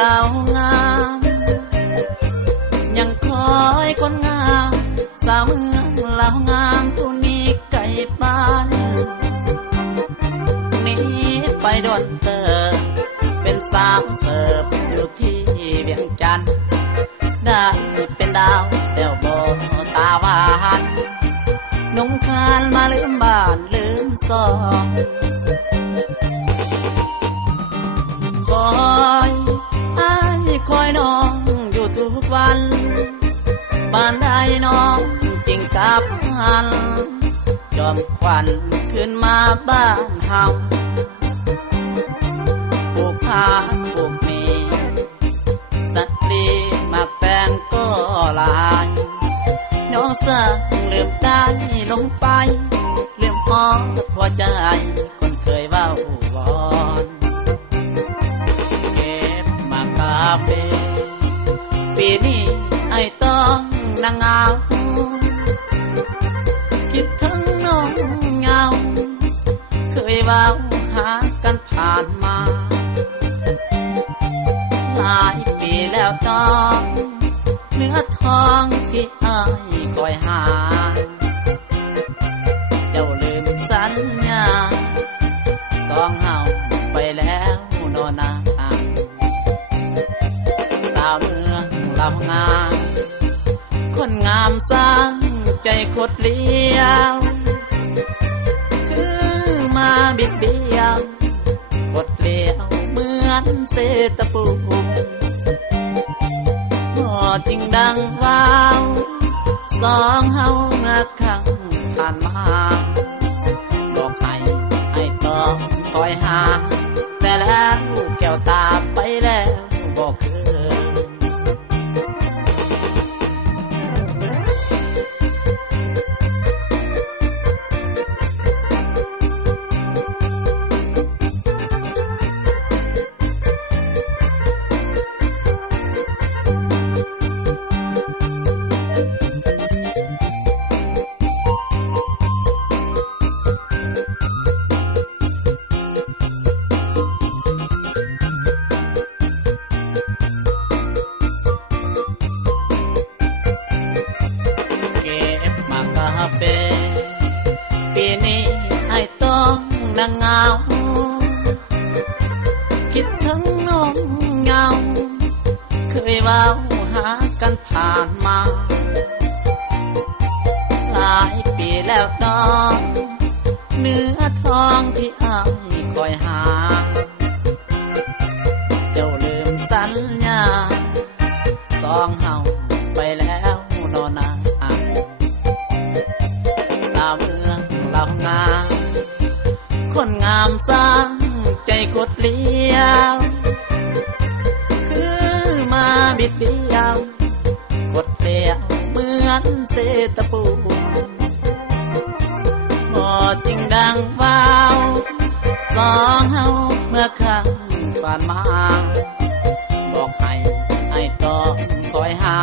ลาวงามยังคอยคนงามสาวเมืองลาวงามผู้นี้ไก่บ้านนี้ไปดวนเตอเป็นสาวเสิร์ฟอยู่ที่เวียงจันทน์ได้เป็นดาวแต้วโบตาหวานนงคานมาลืมบ้านลืมซองคอยอ้ายคอยน้องอยู่ทุกวันบ้านใดน้องจริงกับหันจอมควันขึ้นมาบ้านเฮาปลูกผ้าปลูกมีสตรีมักแต่งก็ลายน้องสร้างลืมได้ลงไปลืมหอมหัวใจคนเคยเว้าวอนเก็บมากาเฟปีนี้ไอ้ต้องนางเงาคิดถึงน้องเงาเคยเว้าหากันผ่านมาหลายปีแล้วน้องเนื้อทองที่อ้ายคอยหาเจ้าลืมสัญญาสองเฮาไปแล้วโนนาสาวเมืองลาวงามคนงามสร้างใจคดเลี้ยวคือมาบิดเบี้ยวคดเลี้ยวเหมือนเศษตะปูจริงดังว้าวสองเฮาเมื่อครั้งผ่านมาบอกให้ต้องคอยหาแต่แล้วแก้วตาไปแล้วบอกคืนปีนี้ไอ้ต้องนางเงาคิดถึงน้องเงาเคยเว้าหากันผ่านมาหลายปีแล้วน้องเนื้อทองที่อ้ายคอยหาเจ้าลืมสัญญาสองเฮาไปแล้วนอนนาสาวเมืองลาวงามคนงามสร้างใจกดเลี้ยวคือมาบิดเบี้ยวกดเลี้ยวเหมือนเศษตะปูบ่จริงดังว้าวสองเฮาเมื่อครั้งผ่านมาบอกให้ต้องคอยหา